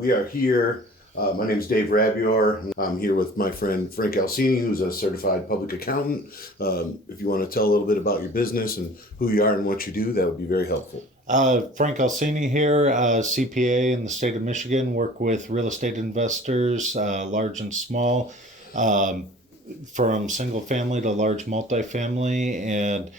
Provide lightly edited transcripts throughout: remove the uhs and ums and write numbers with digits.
We are here. My name is Dave Rabior. I'm here with my friend Frank Alcini, who's a certified public accountant. If you want to tell a little bit about your business and who you are and what you do, that would be very helpful. Frank Alcini here, CPA in the state of Michigan, work with real estate investors, large and small, from single family to large multifamily, and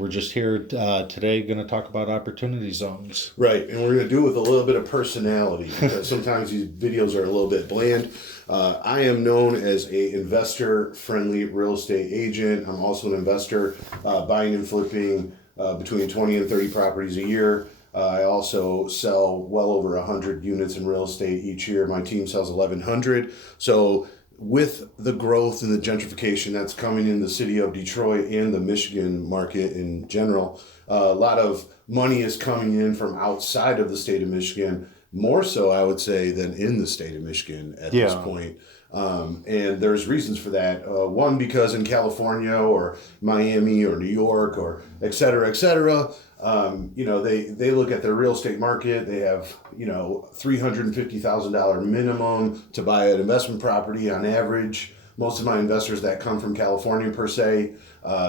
we're just here today going to talk about opportunity zones. Right, and we're going to do it with a little bit of personality because sometimes these videos are a little bit bland. I am known as a investor-friendly real estate agent. I'm also an investor, buying and flipping between 20 and 30 properties a year. I also sell well over 100 units in real estate each year. My team sells 1,100. So with the growth and the gentrification that's coming in the city of Detroit and the Michigan market in general, a lot of money is coming in from outside of the state of Michigan, more so I would say than in the state of Michigan at this point. And there's reasons for that. One, because in California or Miami or New York or et cetera, they look at their real estate market. They have, $350,000 minimum to buy an investment property on average. Most of my investors that come from California per se,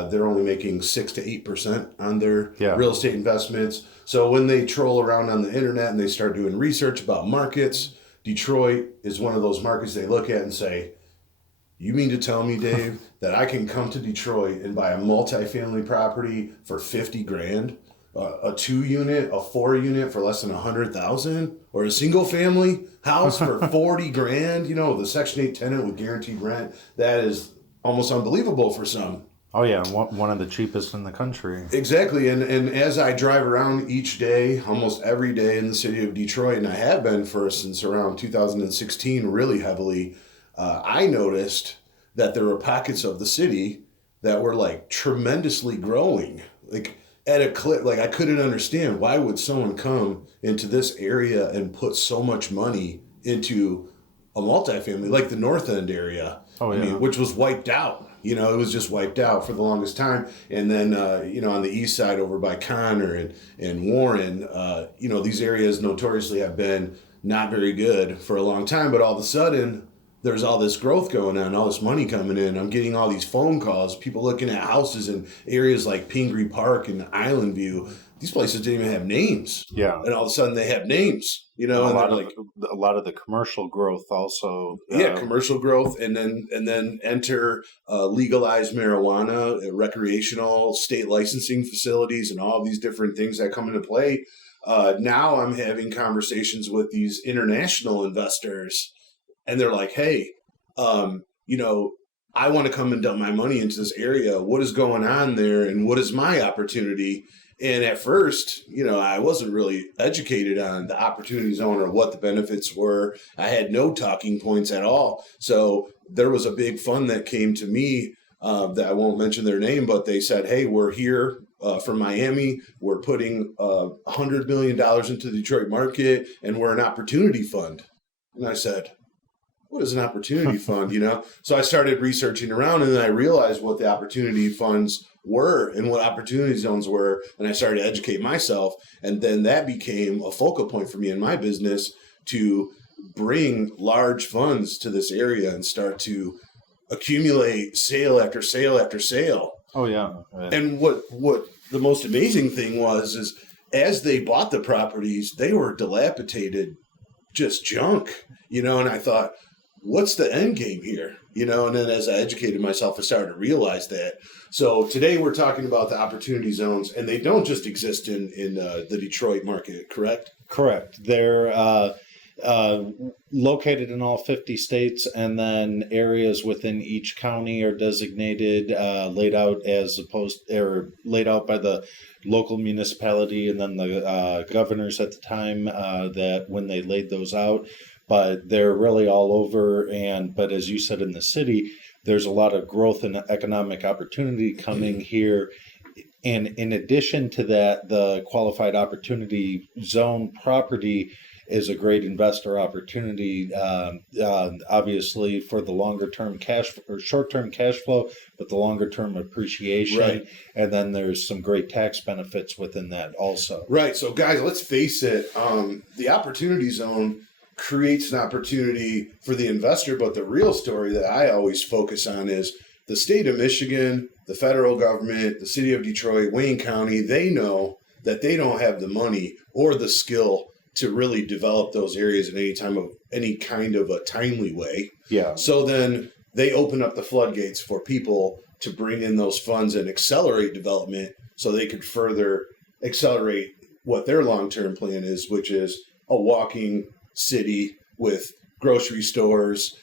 they're only making 6 to 8% on their real estate investments. So when they troll around on the internet and they start doing research about markets, Detroit is one of those markets they look at and say, you mean to tell me, Dave, that I can come to Detroit and buy a multifamily property for $50,000, a 2-unit, a 4-unit for less than $100,000, or a single family house for $40,000? The Section 8 tenant with guaranteed rent, that is almost unbelievable for some. Oh yeah, one of the cheapest in the country. Exactly, and as I drive around each day, almost every day in the city of Detroit, and I have been since around 2016, really heavily, I noticed that there were pockets of the city that were like tremendously growing, like at a clip. Like I couldn't understand, why would someone come into this area and put so much money into a multifamily like the North End area, which was wiped out. It was just wiped out for the longest time. And then, on the east side over by Connor and Warren, these areas notoriously have been not very good for a long time. But all of a sudden, there's all this growth going on, all this money coming in. I'm getting all these phone calls, people looking at houses in areas like Pingree Park and Island View. These places didn't even have names. Yeah. And all of a sudden they have names, a lot of the commercial growth also. Commercial growth. And then enter legalized marijuana, recreational state licensing facilities, and all of these different things that come into play. Now I'm having conversations with these international investors, and they're like, hey, I want to come and dump my money into this area. What is going on there? And what is my opportunity? And at first, I wasn't really educated on the opportunity zone or what the benefits were. I had no talking points at all. So there was a big fund that came to me that I won't mention their name, but they said, hey, we're here from Miami. We're putting $100 million into the Detroit market, and we're an opportunity fund. And I said, what is an opportunity fund? So I started researching around, and then I realized what the opportunity funds were and what opportunity zones were. And I started to educate myself. And then that became a focal point for me in my business to bring large funds to this area and start to accumulate sale after sale after sale. Oh, yeah. Right. And what the most amazing thing is as they bought the properties, they were dilapidated, just junk, and I thought, what's the end game here? And then as I educated myself, I started to realize that. So today we're talking about the opportunity zones, and they don't just exist in the Detroit market, correct? Correct. They're located in all 50 states, and then areas within each county are designated, laid out by the local municipality, and then the governors at the time that when they laid those out. But they're really all over. But as you said, in the city, there's a lot of growth and economic opportunity coming here. And in addition to that, the qualified opportunity zone property is a great investor opportunity, obviously for the longer term cash or short term cash flow, but the longer term appreciation. Right. And then there's some great tax benefits within that also. Right. So guys, let's face it. The opportunity zone creates an opportunity for the investor. But the real story that I always focus on is the state of Michigan, the federal government, the city of Detroit, Wayne County. They know that they don't have the money or the skill to really develop those areas in any kind of a timely way. Yeah. So then they open up the floodgates for people to bring in those funds and accelerate development so they could further accelerate what their long-term plan is, which is a walking city with grocery stores,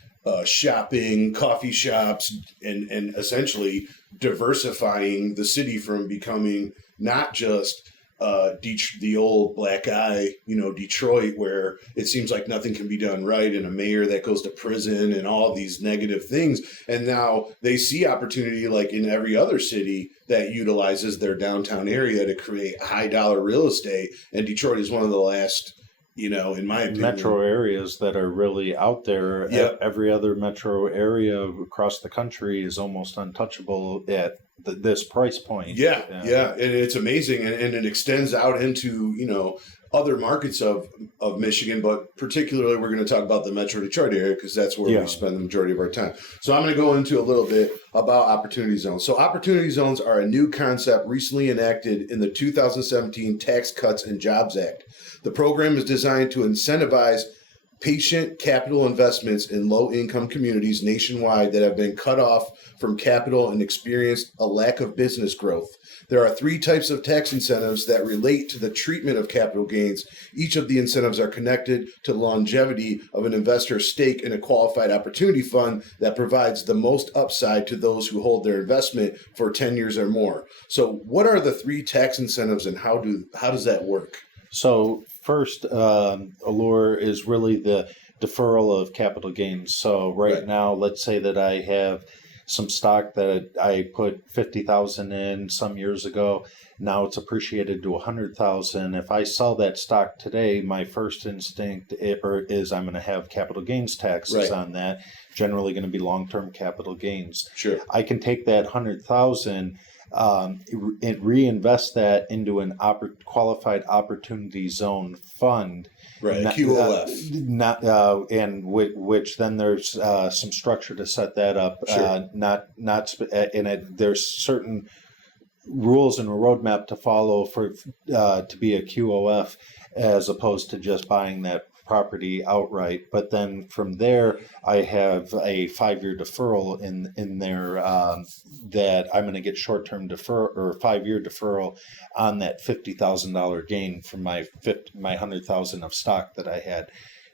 shopping, coffee shops, and essentially diversifying the city from becoming not just the old black eye, Detroit, where it seems like nothing can be done right, and a mayor that goes to prison and all these negative things. And now they see opportunity like in every other city that utilizes their downtown area to create high dollar real estate. And Detroit is one of the last, in my opinion, metro areas that are really out there. Yep. Every other metro area across the country is almost untouchable at this price point. Yeah. And it's amazing, and it extends out into other markets of Michigan, but particularly we're going to talk about the Metro Detroit area because that's where we spend the majority of our time. So I'm going to go into a little bit about opportunity zones. So opportunity zones are a new concept recently enacted in the 2017 Tax Cuts and Jobs Act. The program is designed to incentivize patient capital investments in low-income communities nationwide that have been cut off from capital and experienced a lack of business growth. There are 3 types of tax incentives that relate to the treatment of capital gains. Each of the incentives are connected to the longevity of an investor's stake in a qualified opportunity fund that provides the most upside to those who hold their investment for 10 years or more. So what are the 3 tax incentives, and how does that work? So first, Allure is really the deferral of capital gains. So right now, let's say that I have some stock that I put 50,000 in some years ago. Now it's appreciated to 100,000. If I sell that stock today, my first instinct is I'm going to have capital gains taxes on that. Generally going to be long-term capital gains. Sure. I can take that 100,000 and reinvest that into an qualified opportunity zone fund. Right, QOF. And which then there's some structure to set that up. Sure. There's certain rules and a roadmap to follow for to be a QOF, as opposed to just buying that property outright. But then from there, I have a 5-year deferral in there that I'm going to get short-term defer or 5-year deferral on that $50,000 gain from my 100,000 of stock that I had.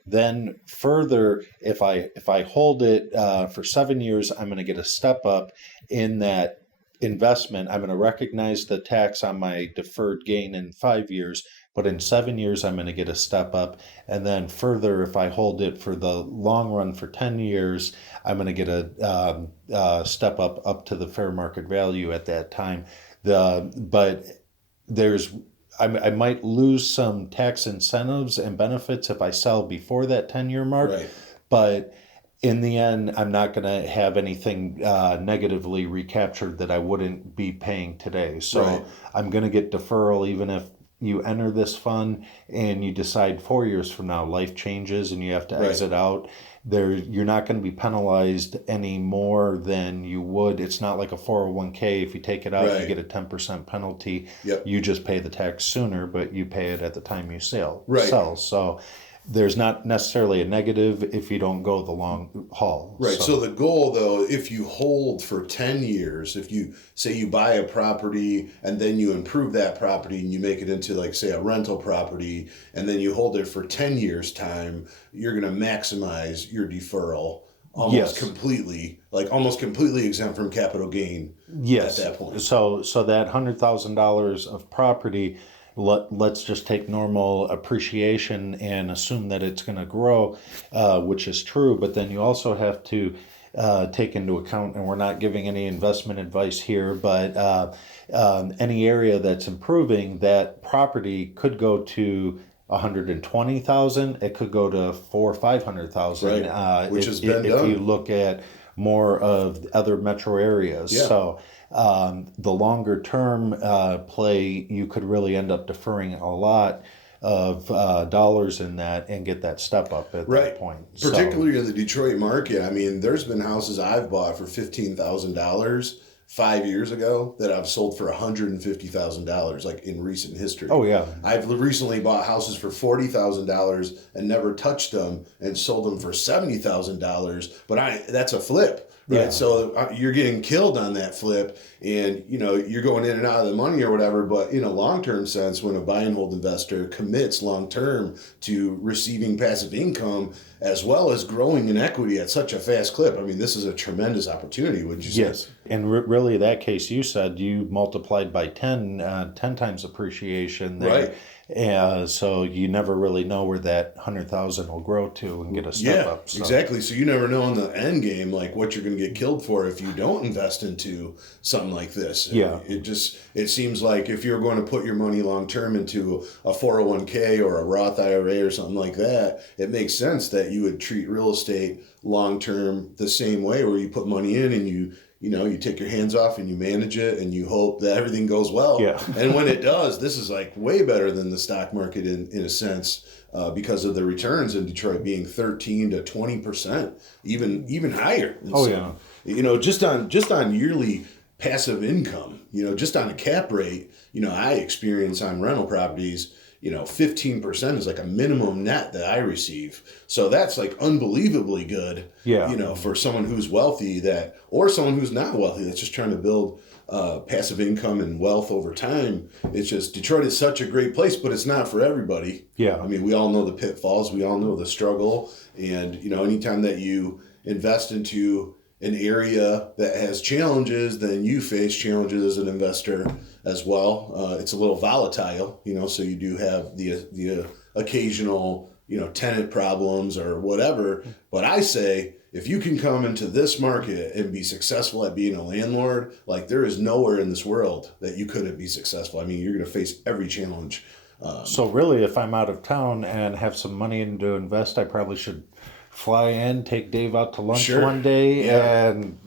Then further, if I hold it for 7 years, I'm going to get a step up in that investment. I'm going to recognize the tax on my deferred gain in 5 years, but in 7 years, I'm going to get a step up. And then further, if I hold it for the long run for 10 years, I'm going to get a step up to the fair market value at that time. But I might lose some tax incentives and benefits if I sell before that 10-year mark. Right. But in the end, I'm not going to have anything negatively recaptured that I wouldn't be paying today. So I'm going to get deferral even if you enter this fund and you decide 4 years from now life changes and you have to exit out. You're not going to be penalized any more than you would. It's not like a 401k. If you take it out, you get a 10% penalty. Yep. You just pay the tax sooner, but you pay it at the time you sell. So there's not necessarily a negative if you don't go the long haul. Right. So the goal, though, if you hold for 10 years, if you say you buy a property and then you improve that property and you make it into, like, say, a rental property, and then you hold it for 10 years' time, you're going to maximize your deferral almost completely exempt from capital gain at that point. So that $100,000 of property, let's just take normal appreciation and assume that it's going to grow, which is true. But then you also have to take into account, and we're not giving any investment advice here, but any area that's improving, that property could go to 120,000. It could go to 400,000 or 500,000, which has been done. If you look at more of other metro areas. Yeah. So the longer term play, you could really end up deferring a lot. of dollars in that and get that step up at Right. that point. So- Particularly in the Detroit market. I mean, there's been houses I've bought for $15,000 5 years ago that I've sold for $150,000, like in recent history. oh yeah, I've recently bought houses for $40,000 and never touched them and sold them for $70,000. But that's a flip. Right. Yeah. So you're getting killed on that flip, and you're going in and out of the money or whatever. But in a long-term sense, when a buy and hold investor commits long-term to receiving passive income as well as growing in equity at such a fast clip, I mean, this is a tremendous opportunity, would you say? yes. And really, that case you said you multiplied by 10 times appreciation there. Right. So you never really know where that 100,000 will grow to and get a step Yeah, up. So. exactly. So you never know in the end game, like what you're going to get killed for if you don't invest into something like this. Yeah. It seems like if you're going to put your money long term into a 401k or a Roth IRA or something like that, it makes sense that you would treat real estate long term the same way, where you put money in and you take your hands off and you manage it and you hope that everything goes well. Yeah. And when it does, this is like way better than the stock market in a sense, because of the returns in Detroit being 13 to 20%, even higher. And Oh, so, yeah. just on yearly passive income, just on a cap rate, I experience on rental properties, 15% is like a minimum net that I receive. So that's like unbelievably good, Yeah. for someone who's wealthy or someone who's not wealthy that's just trying to build passive income and wealth over time. It's just, Detroit is such a great place, but it's not for everybody. Yeah. I mean, we all know the pitfalls. We all know the struggle. And, anytime that you invest into an area that has challenges, then you face challenges as an investor as well. It's a little volatile, so you do have the occasional, tenant problems or whatever. But I say, if you can come into this market and be successful at being a landlord, like there is nowhere in this world that you couldn't be successful. I mean, you're going to face every challenge. So really, if I'm out of town and have some money in to invest, I probably should fly in, take Dave out to lunch Sure. one day, Yeah. and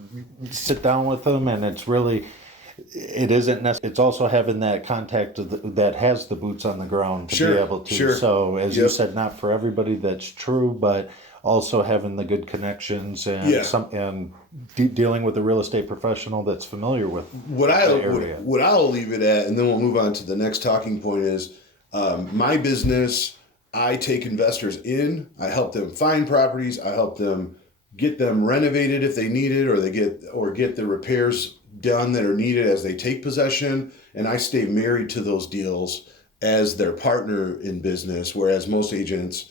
sit down with him. And it isn't necessary. It's also having that contact that has the boots on the ground to Sure, be able to. sure. So as you Yep. said, not for everybody, that's true, but also having the good connections and Yeah. dealing with a real estate professional that's familiar with the area. What I'll leave it at, and then we'll move on to the next talking point, is my business. I take investors in. I help them find properties. I help them get them renovated if they need it, or get the repairs done that are needed as they take possession. And I stay married to those deals as their partner in business. Whereas most agents,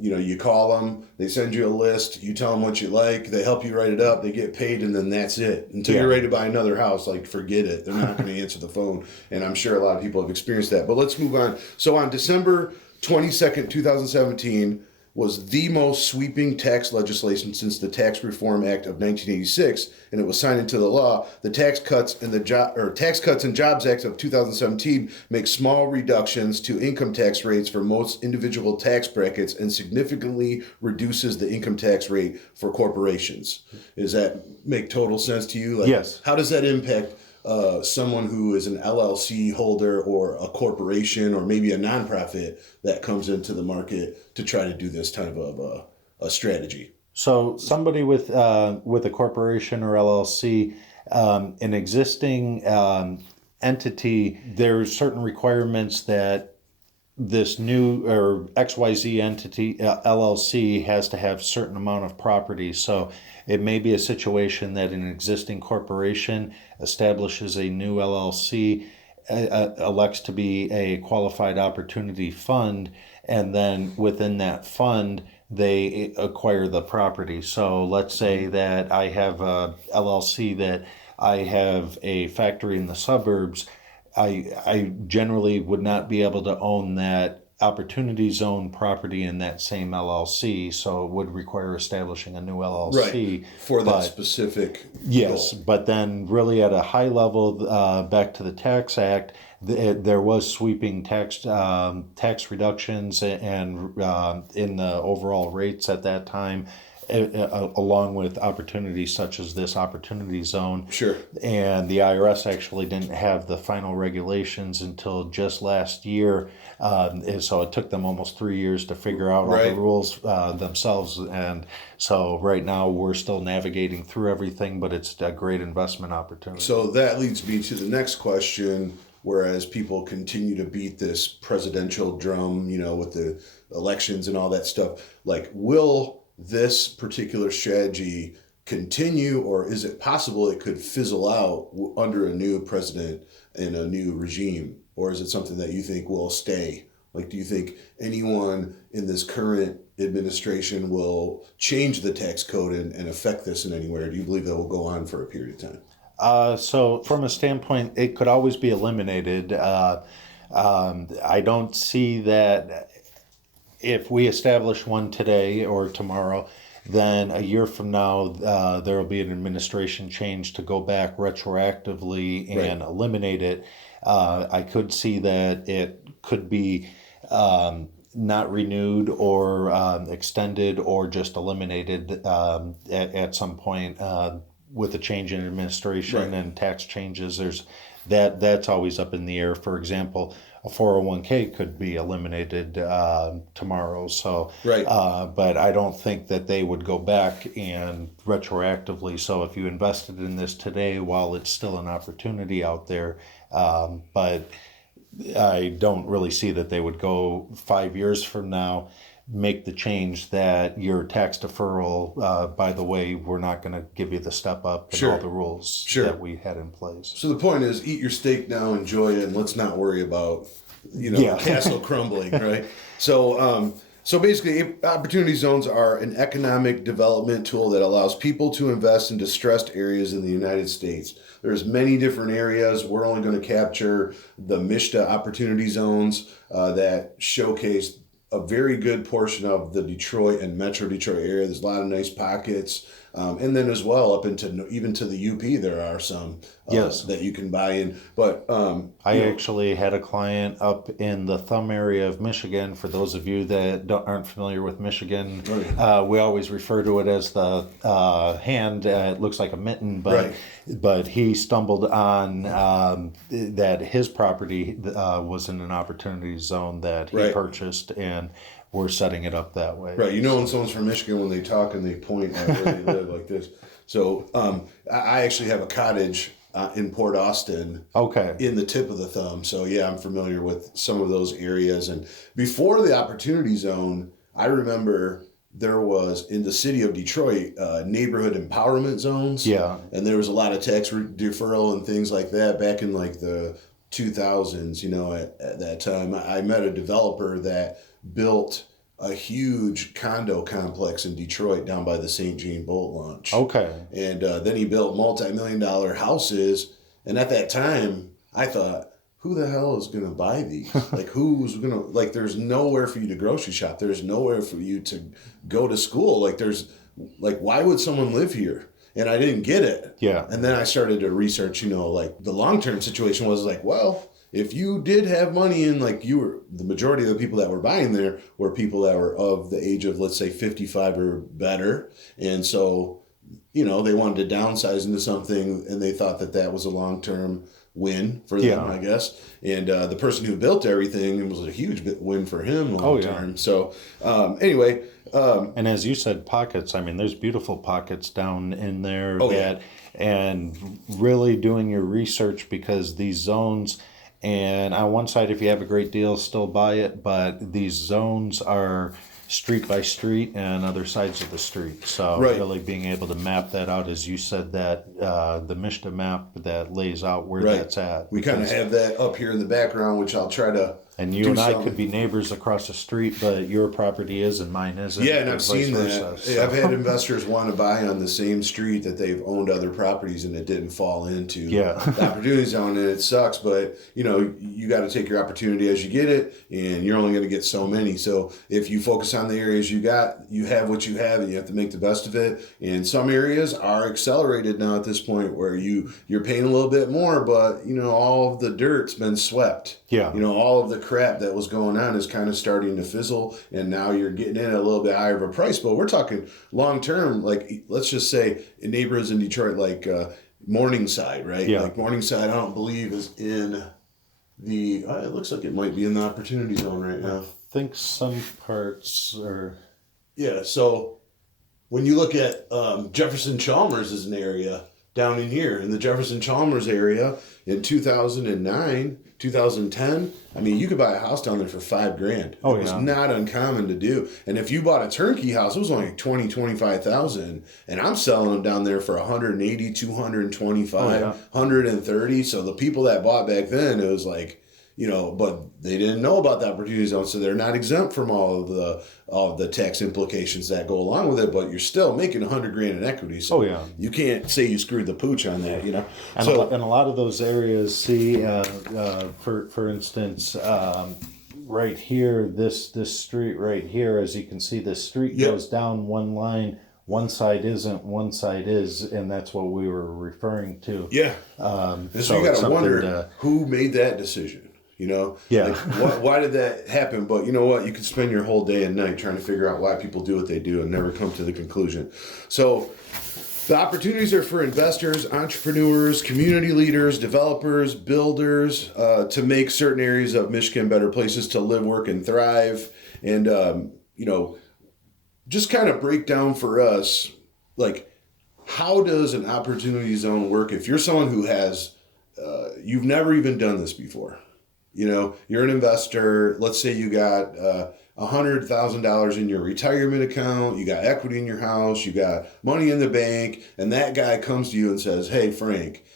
you call them, they send you a list, you tell them what you like, they help you write it up, they get paid, and then that's it. Until you're ready to buy another house, like forget it. They're not going to answer the phone. And I'm sure a lot of people have experienced that. But let's move on. So on December 22nd, 2017 was the most sweeping tax legislation since the Tax Reform Act of 1986, and it was signed into the law. The Tax Cuts and Jobs Act of 2017 makes small reductions to income tax rates for most individual tax brackets and significantly reduces the income tax rate for corporations. Does that make total sense to you? Yes. How does that impact someone who is an LLC holder or a corporation or maybe a nonprofit that comes into the market to try to do this type of a strategy? So somebody with a corporation or LLC, an existing entity, there's certain requirements that this new or XYZ entity, LLC, has to have certain amount of property. So it may be a situation that an existing corporation establishes a new LLC, elects to be a qualified opportunity fund, and then within that fund, they acquire the property. So let's say that I have a LLC that I have a factory in the suburbs. I generally would not be able to own that opportunity zone property in that same LLC, so it would require establishing a new LLC. Right, for that specific Yes, goal. but then really at a high level, back to the Tax Act, there was sweeping tax reductions and in the overall rates at that time. along with opportunities such as this opportunity zone. Sure. And the IRS actually didn't have the final regulations until just last year. And so it took them almost 3 years to figure out all Right. the rules themselves. And so right now we're still navigating through everything, but it's a great investment opportunity. So that leads me to the next question. Whereas people continue to beat this presidential drum, with the elections and all that stuff, like, will this particular strategy continue, or is it possible it could fizzle out under a new president and a new regime? Or is it something that you think will stay? Like, do you think anyone in this current administration will change the tax code and affect this in any way? Or do you believe that will go on for a period of time? So from a standpoint, it could always be eliminated. I don't see that if we establish one today or tomorrow, then a year from now, there will be an administration change to go back retroactively and eliminate it. I could see that it could be not renewed or extended or just eliminated at some point. With a change in administration and tax changes, that's always up in the air. For example, a 401k could be eliminated tomorrow. So, but I don't think that they would go back and retroactively. So if you invested in this today, while it's still an opportunity out there, but I don't really see that they would go 5 years from now, make the change that your tax deferral, by the way, we're not going to give you the step up and all the rules that we had in place. So the point is, eat your steak now, enjoy it, and let's not worry about, castle crumbling, right? So basically, opportunity zones are an economic development tool that allows people to invest in distressed areas in the United States. There's many different areas. We're only going to capture the MSHDA opportunity zones that showcase a very good portion of the Detroit and Metro Detroit area. There's a lot of nice pockets. And then as well, up into even to the UP, there are some that you can buy in. But I actually had a client up in the Thumb area of Michigan. For those of you that aren't familiar with Michigan, we always refer to it as the hand. It looks like a mitten, but he stumbled on that his property was in an opportunity zone that he purchased, and we're setting it up that way. Right. When someone's from Michigan, when they talk and they point at where they live like this. So I actually have a cottage in Port Austin. In the tip of the thumb. So yeah, I'm familiar with some of those areas. And before the opportunity zone, I remember there was, in the city of Detroit, neighborhood empowerment zones. Yeah. And there was a lot of tax deferral and things like that back in like the 2000s, at that time. I met a developer that built a huge condo complex in Detroit down by the St. Jean Boat Launch. And then he built multi-million-dollar houses. And at that time, I thought, who the hell is going to buy these? Like, who's going to, like, there's nowhere for you to grocery shop. There's nowhere for you to go to school. Like, why would someone live here? And I didn't get it. Yeah. And then I started to research, like, the long-term situation was like, well, if you did have money and the majority of the people that were buying there were people that were of the age of, let's say, 55 or better. And so, they wanted to downsize into something, and they thought that was a long-term win for them, I guess. And the person who built everything, it was a huge win for him long-term. So anyway. And as you said, pockets, there's beautiful pockets down in there and really doing your research, because these zones. And on one side, if you have a great deal, still buy it. But these zones are street by street and other sides of the street. So really being able to map that out, as you said, that the MSHDA map that lays out where that's at. We kind of have that up here in the background, which I'll try to. And you and I could be neighbors across the street, but your property is and mine isn't. Yeah, and I've seen that. So. I've had investors want to buy on the same street that they've owned other properties, and it didn't fall into the opportunity zone, and it sucks. But you got to take your opportunity as you get it, and you're only going to get so many. So if you focus on the areas you got, you have what you have, and you have to make the best of it. And some areas are accelerated now at this point, where you're paying a little bit more, but all of the dirt's been swept. Yeah. All of the crap that was going on is kind of starting to fizzle, and now you're getting in at a little bit higher of a price. But we're talking long term, like let's just say in neighborhoods in Detroit, like Morningside, right? Yeah. Like Morningside, I don't believe is in the. It looks like it might be in the opportunity zone right now. I think some parts are. Yeah. So when you look at Jefferson Chalmers as an area down in here in the Jefferson Chalmers area in 2009, 2010, I mean, you could buy a house down there for $5,000. It was not uncommon to do. And if you bought a turnkey house, it was only 20, 25,000. And I'm selling them down there for 180, 225, 130. So the people that bought back then, it was like, you know, but they didn't know about the opportunity zone, so they're not exempt from all of the tax implications that go along with it. But you're still making $100,000 in equity, so you can't say you screwed the pooch on that, you know. And, and a lot of those areas, see, for instance, right here, this street right here, as you can see, this street goes down one line. One side isn't, one side is, and that's what we were referring to. Yeah. So you got to wonder who made that decision. You know, like, why did that happen? But you know what? You can spend your whole day and night trying to figure out why people do what they do and never come to the conclusion. So the opportunities are for investors, entrepreneurs, community leaders, developers, builders, to make certain areas of Michigan better places to live, work, and thrive. And, you know, just kind of break down for us, like, how does an opportunity zone work if you're someone who has, you've never even done this before? You know, you're an investor. Let's say you got $100,000 in your retirement account. You got equity in your house. You got money in the bank. And that guy comes to you and says, hey, Frank,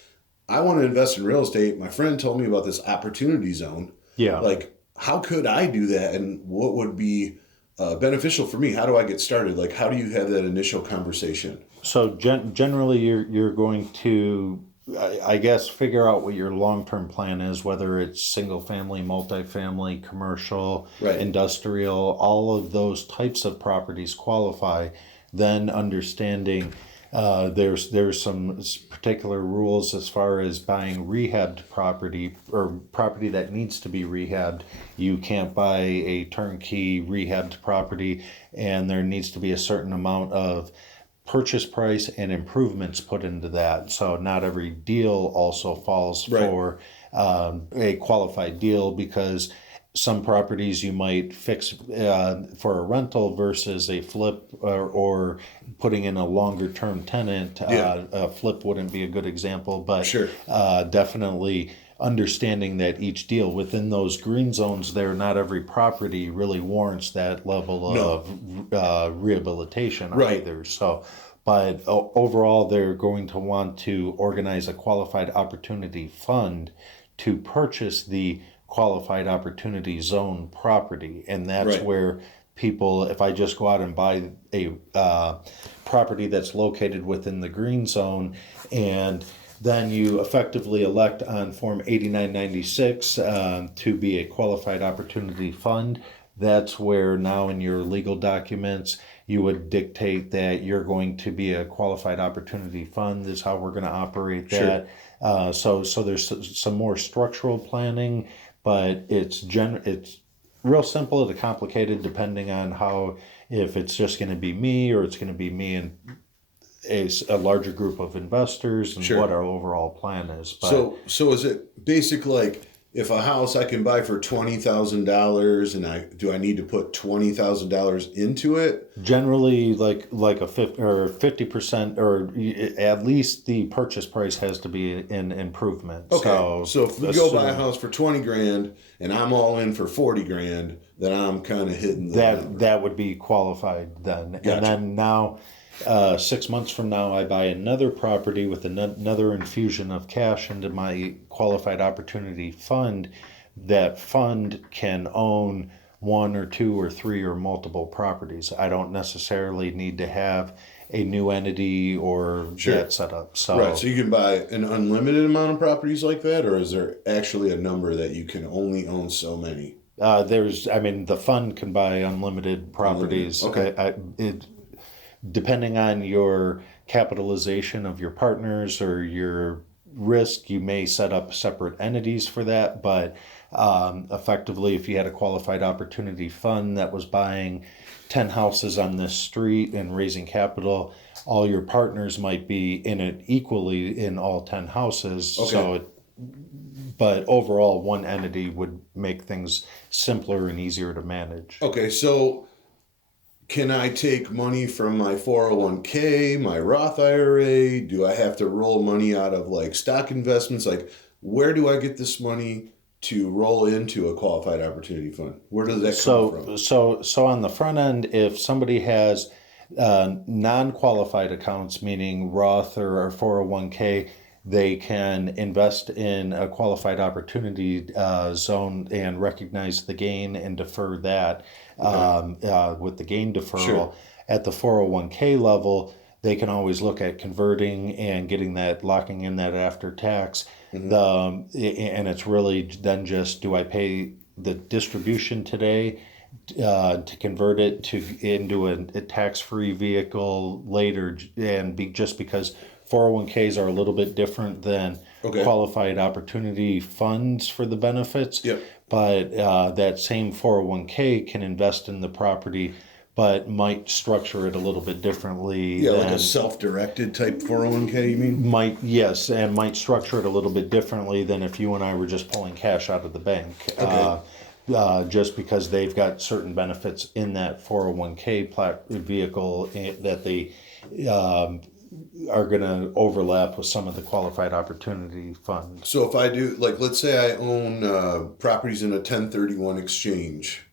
I want to invest in real estate. My friend told me about this opportunity zone. Yeah. Like, how could I do that? And what would be beneficial for me? How do I get started? Like, how do you have that initial conversation? So generally, you're going to, I guess, figure out what your long-term plan is, whether it's single-family, multifamily, commercial, industrial, all of those types of properties qualify. Then understanding there's some particular rules as far as buying rehabbed property or property that needs to be rehabbed. You can't buy a turnkey rehabbed property, and there needs to be a certain amount of purchase price and improvements put into that. So not every deal also falls for a qualified deal, because some properties you might fix for a rental versus a flip, or putting in a longer term tenant. A flip wouldn't be a good example, but definitely understanding that each deal within those green zones there, not every property really warrants that level of rehabilitation either. So, but overall, they're going to want to organize a qualified opportunity fund to purchase the qualified opportunity zone property. And that's where people, if I just go out and buy a property that's located within the green zone, and then you effectively elect on Form 8996 to be a qualified opportunity fund. That's where now in your legal documents you would dictate that you're going to be a qualified opportunity fund. This is how we're going to operate that. So there's some more structural planning, but it's real simple to complicated depending on how, if it's just going to be me or it's going to be me and a larger group of investors, and what our overall plan is. But, so is it basic, like, if a house I can buy for $20,000 and do I need to put $20,000 into it? Generally, like a 50%, or at least the purchase price has to be in improvement. Okay. So if we go buy a house for $20,000 and I'm all in for $40,000, then I'm kind of hitting that would be qualified then. Gotcha. And then now, 6 months from now, I buy another property with another infusion of cash into my qualified opportunity fund. That fund can own one or two or three or multiple properties. I don't necessarily need to have a new entity or that set up. So you can buy an unlimited amount of properties like that, or is there actually a number that you can only own so many? The fund can buy unlimited properties. Okay. Depending on your capitalization of your partners or your risk, you may set up separate entities for that, but effectively, if you had a qualified opportunity fund that was buying 10 houses on this street and raising capital, all your partners might be in it equally in all 10 houses. Okay. But overall, one entity would make things simpler and easier to manage. Okay, so can I take money from my 401k, my Roth IRA? Do I have to roll money out of like stock investments? Like, where do I get this money to roll into a qualified opportunity fund? Where does that come from? So on the front end, if somebody has non-qualified accounts, meaning Roth or 401k, they can invest in a qualified opportunity zone and recognize the gain and defer that with the gain deferral. Sure. At the 401k level, they can always look at converting and getting that, locking in that after tax. And it's really then just, do I pay the distribution today to convert it into a tax-free vehicle later, and just because 401ks are a little bit different than qualified opportunity funds for the benefits. Yep. But that same 401k can invest in the property, but might structure it a little bit differently. Yeah, like a self-directed type 401k, you mean? Yes, and might structure it a little bit differently than if you and I were just pulling cash out of the bank. Okay. Just because they've got certain benefits in that 401k vehicle that they are going to overlap with some of the qualified opportunity funds. So if I do, like, let's say I own properties in a 1031 exchange.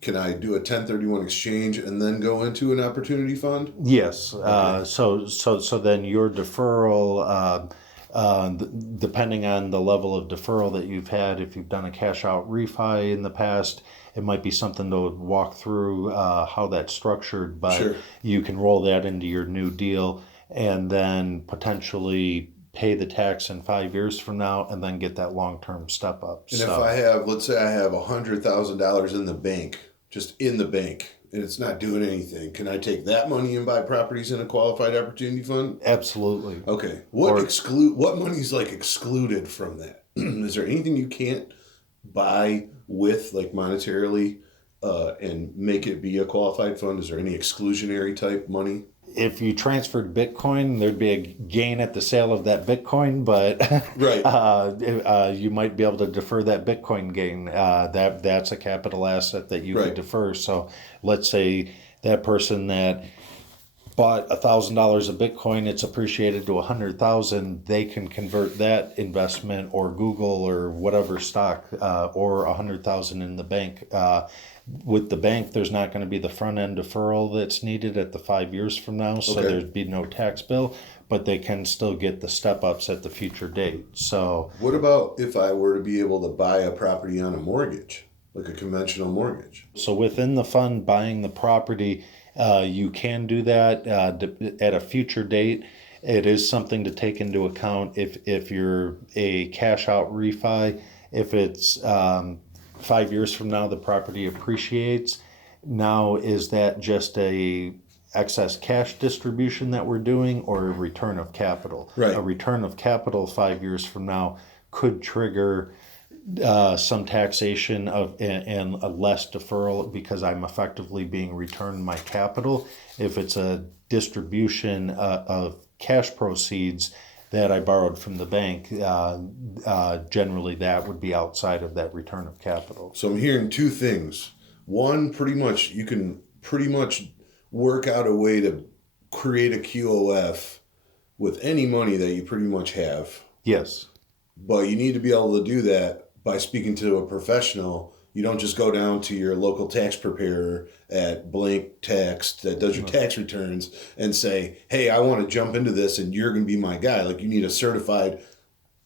Can I do a 1031 exchange and then go into an opportunity fund? Yes. Okay. So then your deferral, depending on the level of deferral that you've had, if you've done a cash out refi in the past, it might be something to walk through how that's structured, but Sure. You can roll that into your new deal and then potentially pay the tax in 5 years from now and then get that long-term step up. And if I have, let's say I have $100,000 in the bank, just in the bank, and it's not doing anything, can I take that money and buy properties in a qualified opportunity fund? Absolutely. Okay. What money's like excluded from that? Is there anything you can't buy with, like, monetarily and make it be a qualified fund? Is there any exclusionary type money? If you transferred Bitcoin, there'd be a gain at the sale of that Bitcoin, but right. You might be able to defer that Bitcoin gain. That's a capital asset that you could defer. So let's say that person that bought $1,000 of Bitcoin, it's appreciated to 100,000. They can convert that investment or Google or whatever stock or 100,000 in the bank. With the bank, there's not going to be the front end deferral that's needed at the 5 years from now, so there'd be no tax bill, but they can still get the step ups at the future date. So, what about if I were to be able to buy a property on a mortgage, like a conventional mortgage? So within the fund, buying the property, you can do that at a future date. It is something to take into account if you're a cash out refi. If it's 5 years from now, the property appreciates. Now, is that just a excess cash distribution that we're doing or a return of capital? Right. A return of capital 5 years from now could trigger some taxation and a less deferral because I'm effectively being returned my capital. If it's a distribution of cash proceeds that I borrowed from the bank, generally that would be outside of that return of capital. So I'm hearing two things. One, you can pretty much work out a way to create a QOF with any money that you pretty much have. Yes. But you need to be able to do that by speaking to a professional. You don't just go down to your local tax preparer at Blank Tax that does your tax returns and say, hey, I want to jump into this and you're going to be my guy. Like, you need a certified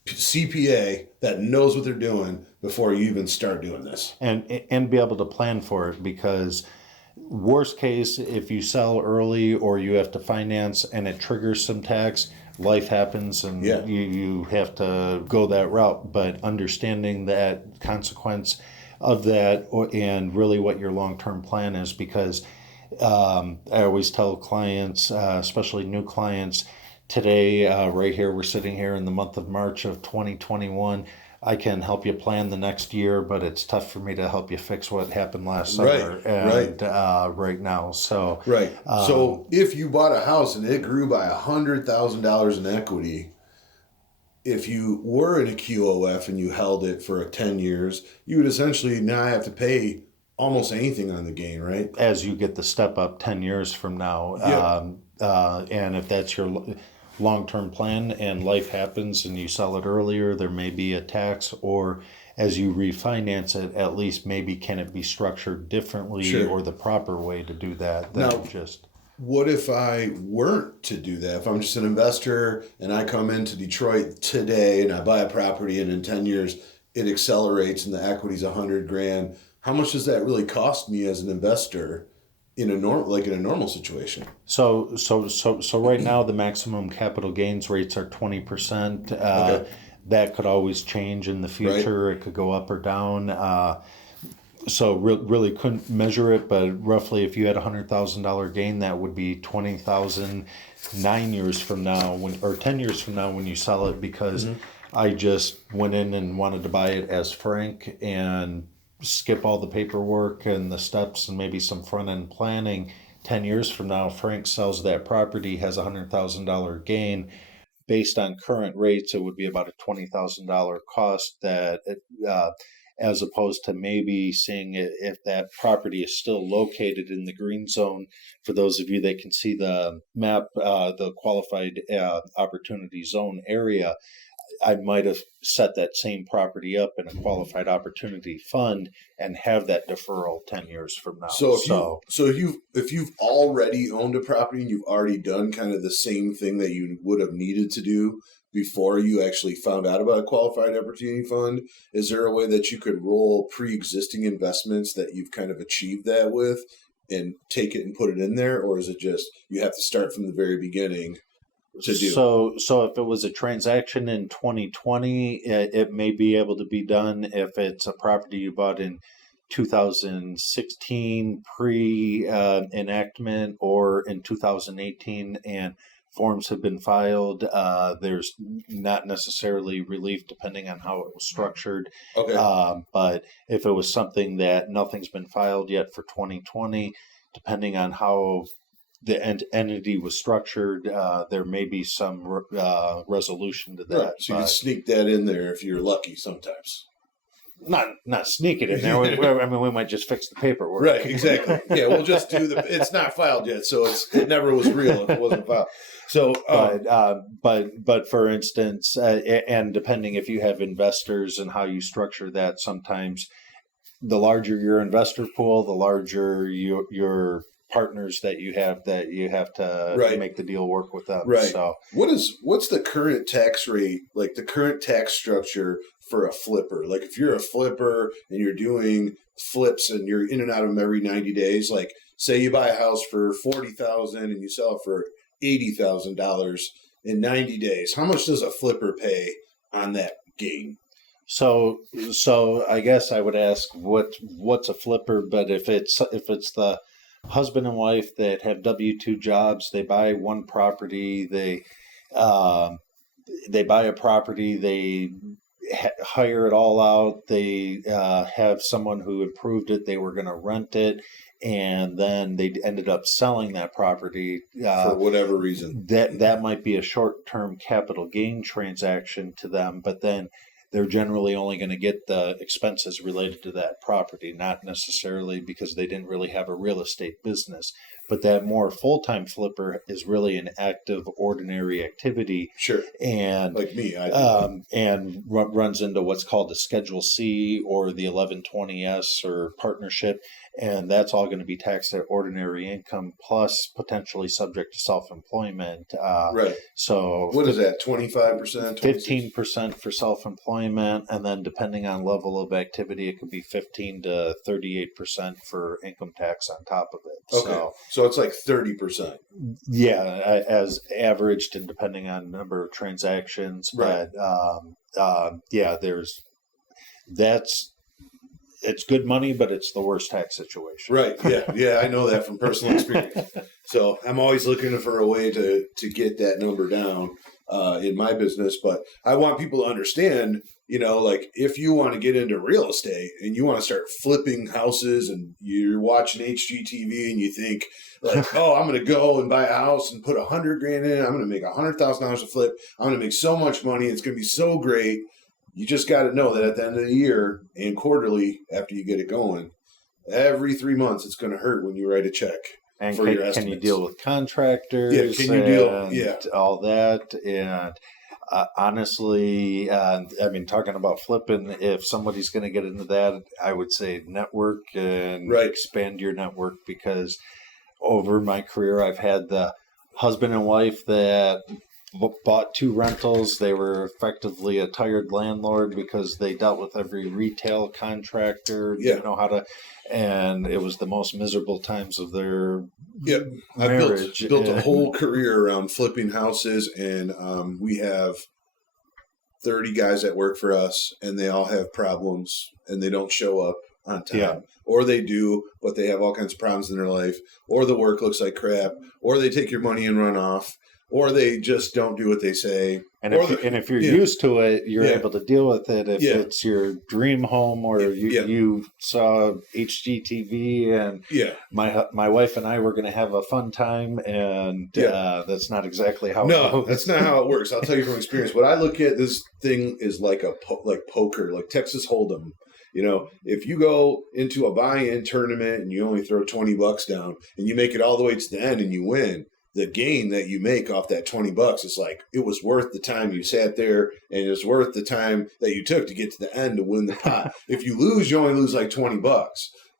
CPA that knows what they're doing before you even start doing this. And be able to plan for it, because worst case, if you sell early or you have to finance and it triggers some tax, life happens and you have to go that route. But understanding that consequence of that and really what your long-term plan is, because I always tell clients, especially new clients, today, right here, we're sitting here in the month of March of 2021. I can help you plan the next year, but it's tough for me to help you fix what happened last summer and right now. So, Right. So if you bought a house and it grew by $100,000 in equity, if you were in a QOF and you held it for 10 years, you would essentially not have to pay almost anything on the gain, right? as you get the step up 10 years from now, and if that's your long-term plan and life happens and you sell it earlier, there may be a tax, or as you refinance it, at least maybe can it be structured differently Sure. or the proper way to do that than Now, just what if I weren't to do that? If I'm just an investor and I come into Detroit today and I buy a property and in 10 years it accelerates and the equity's 100 grand, how much does that really cost me as an investor in a normal situation? so right now the maximum capital gains rates are 20%. Okay. That could always change in the future. It could go up or down. So really couldn't measure it, but roughly if you had $100,000 gain, that would be 20,000 9 years from now, or 10 years from now when you sell it. Because I just went in and wanted to buy it as Frank and skip all the paperwork and the steps and maybe some front end planning. 10 years from now, Frank sells that property, has $100,000 gain. Based on current rates, it would be about a $20,000 cost that, as opposed to maybe seeing if that property is still located in the green zone. For those of you that can see the map, the qualified opportunity zone area, I might have set that same property up in a qualified opportunity fund and have that deferral 10 years from now. So if you've already owned a property and you've already done kind of the same thing that you would have needed to do before you actually found out about a qualified opportunity fund, is there a way that you could roll pre-existing investments that you've kind of achieved that with and take it and put it in there, or is it just you have to start from the very beginning to do? So if it was a transaction in 2020, it may be able to be done. If it's a property you bought in 2016 pre-enactment or in 2018 and forms have been filed, there's not necessarily relief depending on how it was structured. Okay. But if it was something that nothing's been filed yet for 2020, depending on how the entity was structured, there may be some resolution to that. Right. So you can sneak that in there if you're lucky sometimes. Not sneak it in there. I mean, we might just fix the paperwork. Right, exactly. Yeah, we'll just do it's not filed yet, so it never was real if it wasn't filed. So, but for instance, and depending if you have investors and how you structure that, sometimes the larger your investor pool, the larger your partners that you have to make the deal work with them. Right. So what's the current tax rate, like the current tax structure for a flipper? Like if you're a flipper and you're doing flips and you're in and out of them every 90 days, like say you buy a house for $40,000 and you sell it for $80,000 in 90 days, how much does a flipper pay on that gain? So I guess I would ask what's a flipper, but if it's the husband and wife that have W-2 jobs, they buy one property, they buy a property, they hire it all out, they have someone who improved it, they were going to rent it, and then they ended up selling that property for whatever reason. That might be a short-term capital gain transaction to them, but then they're generally only going to get the expenses related to that property, not necessarily because they didn't really have a real estate business. But that more full-time flipper is really an active, ordinary activity. Sure. And like me, and runs into what's called the Schedule C or the 1120S or partnership, and that's all going to be taxed at ordinary income plus potentially subject to self-employment. Right. So what is that? 25%? 15% for self-employment, and then depending on level of activity, it could be 15 to 38% for income tax on top of it. Okay. So it's like 30%. Yeah, as averaged and depending on number of transactions. Right. But yeah, that's it's good money, but it's the worst tax situation. Right. Yeah. Yeah. I know that from personal experience. So I'm always looking for a way to get that number down in my business. But I want people to understand, like if you want to get into real estate and you want to start flipping houses and you're watching HGTV and you think like, oh, I'm going to go and buy a house and put $100,000 in it. I'm going to make $100,000 a flip. I'm going to make so much money. It's going to be so great. You just got to know that at the end of the year and quarterly after you get it going, every 3 months it's going to hurt when you write a check. And for your estimates. Can you deal with contractors? Yeah, can you deal? Yeah, all that. And honestly, talking about flipping, if somebody's going to get into that, I would say network and expand your network, because over my career, I've had the husband and wife that bought 2 rentals. They were effectively a tired landlord because they dealt with every retail contractor. Yeah. And it was the most miserable times of their marriage. I built a And- whole career around flipping houses, and we have 30 guys that work for us, and they all have problems, and they don't show up on time. Yeah. Or they do, but they have all kinds of problems in their life, or the work looks like crap, or they take your money and run off, or they just don't do what they say. And if you're used to it, you're Yeah. able to deal with it. If it's your dream home, or you saw HGTV and my wife and I were going to have a fun time, and that's not exactly how it goes. That's not how it works. I'll tell you from experience. What I look at this thing is like like poker, like Texas Hold'em. If you go into a buy-in tournament and you only throw $20 down and you make it all the way to the end and you win, the gain that you make off that $20 is like, it was worth the time you sat there, and it was worth the time that you took to get to the end to win the pot. If you lose, you only lose like $20.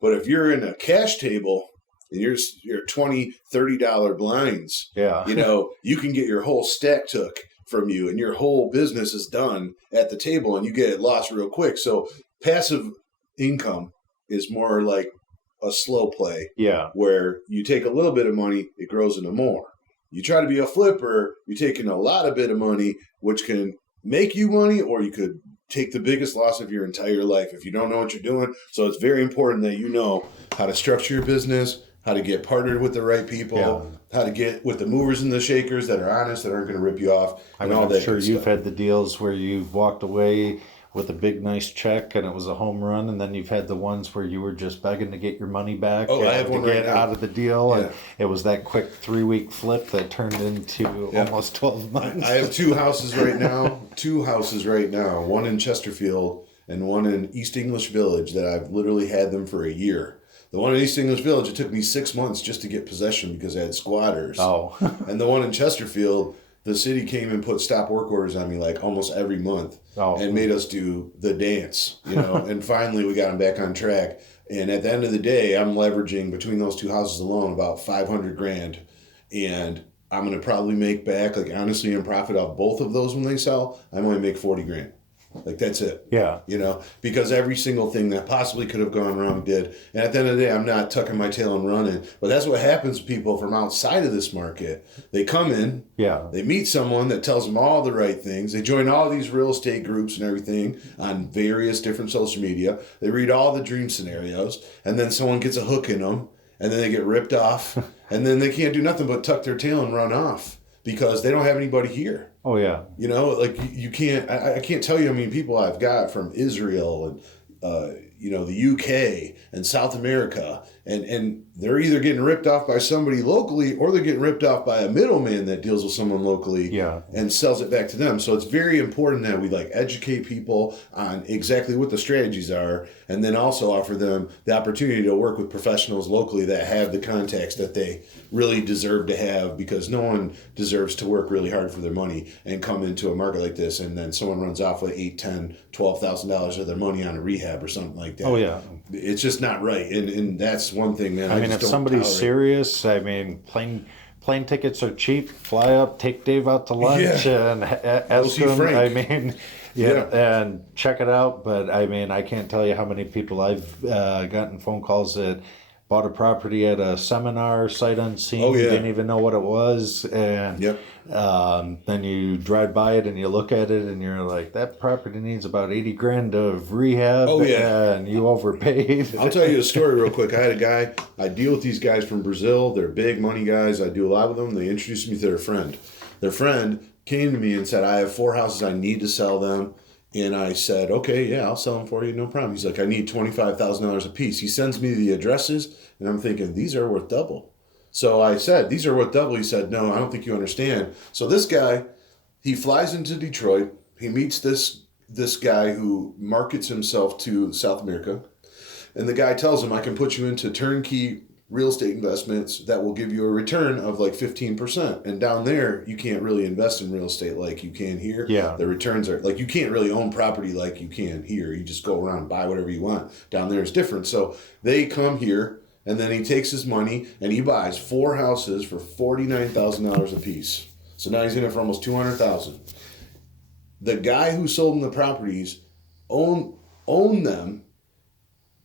But if you're in a cash table and you're $20, $30 blinds, you can get your whole stack took from you, and your whole business is done at the table, and you get it lost real quick. So passive income is more like a slow play, where you take a little bit of money, it grows into more. You try to be a flipper, you're taking a lot of bit of money, which can make you money, or you could take the biggest loss of your entire life if you don't know what you're doing. So it's very important that you know how to structure your business, how to get partnered with the right people, how to get with the movers and the shakers that are honest, that aren't going to rip you off. I'm sure you've had the deals where you've walked away with a big, nice check and it was a home run, and then you've had the ones where you were just begging to get your money back. Oh, I have one to get right now. out of the deal, and it was that quick 3-week flip that turned into almost 12 months. I have 2 houses right now. 2 houses right now. One in Chesterfield and one in East English Village that I've literally had them for a year. The one in East English Village, it took me 6 months just to get possession because I had squatters. Oh. And the one in Chesterfield, the city came and put stop work orders on me like almost every month and made us do the dance, and finally we got them back on track. And at the end of the day, I'm leveraging between those 2 houses alone about $500,000, and I'm going to probably make back, like honestly, in profit off both of those when they sell, I'm going to make $40,000. Like that's it. Yeah. Because every single thing that possibly could have gone wrong did. And at the end of the day, I'm not tucking my tail and running. But that's what happens to people from outside of this market. They come in, they meet someone that tells them all the right things. They join all these real estate groups and everything on various different social media. They read all the dream scenarios, and then someone gets a hook in them, and then they get ripped off, and then they can't do nothing but tuck their tail and run off because they don't have anybody here. Oh, yeah. Like you can't, I can't tell you how many people I've got from Israel and, the UK and South America, and they're either getting ripped off by somebody locally or they're getting ripped off by a middleman that deals with someone locally and sells it back to them. So it's very important that we educate people on exactly what the strategies are, and then also offer them the opportunity to work with professionals locally that have the contacts that they really deserve to have, because no one deserves to work really hard for their money and come into a market like this and then someone runs off with $8,000, $10,000, $12,000 of their money on a rehab or something like that. Oh, yeah. It's just not right. And that's one thing, man. I mean, if somebody's serious, plane tickets are cheap. Fly up, take Dave out to lunch, and ask him. Frank. And check it out. But I can't tell you how many people I've gotten phone calls that bought a property at a seminar, sight unseen. Oh, yeah. Didn't even know what it was. And Yep. then you drive by it and you look at it and you're like, that property needs about 80 grand of rehab. Oh, yeah. And you overpaid. I'll tell you a story real quick. I had a guy, I deal with these guys from Brazil. They're big money guys. I do a lot with them. They introduced me to their friend. Their friend came to me and said, I have 4 houses. I need to sell them. And I said, okay, yeah, I'll sell them for you. No problem. He's like, I need $25,000 a piece. He sends me the addresses and I'm thinking, these are worth double. So I said, these are worth double. He said, no, I don't think you understand. So this guy, he flies into Detroit. He meets this guy who markets himself to South America. And the guy tells him, I can put you into turnkey real estate investments that will give you a return of like 15%. And down there, you can't really invest in real estate like you can here. Yeah. The returns are like, you can't really own property like you can here. You just go around and buy whatever you want. Down there is different. So they come here and then he takes his money and he buys 4 houses for $49,000 a piece. So now he's in it for almost $200,000. The guy who sold him the properties own them,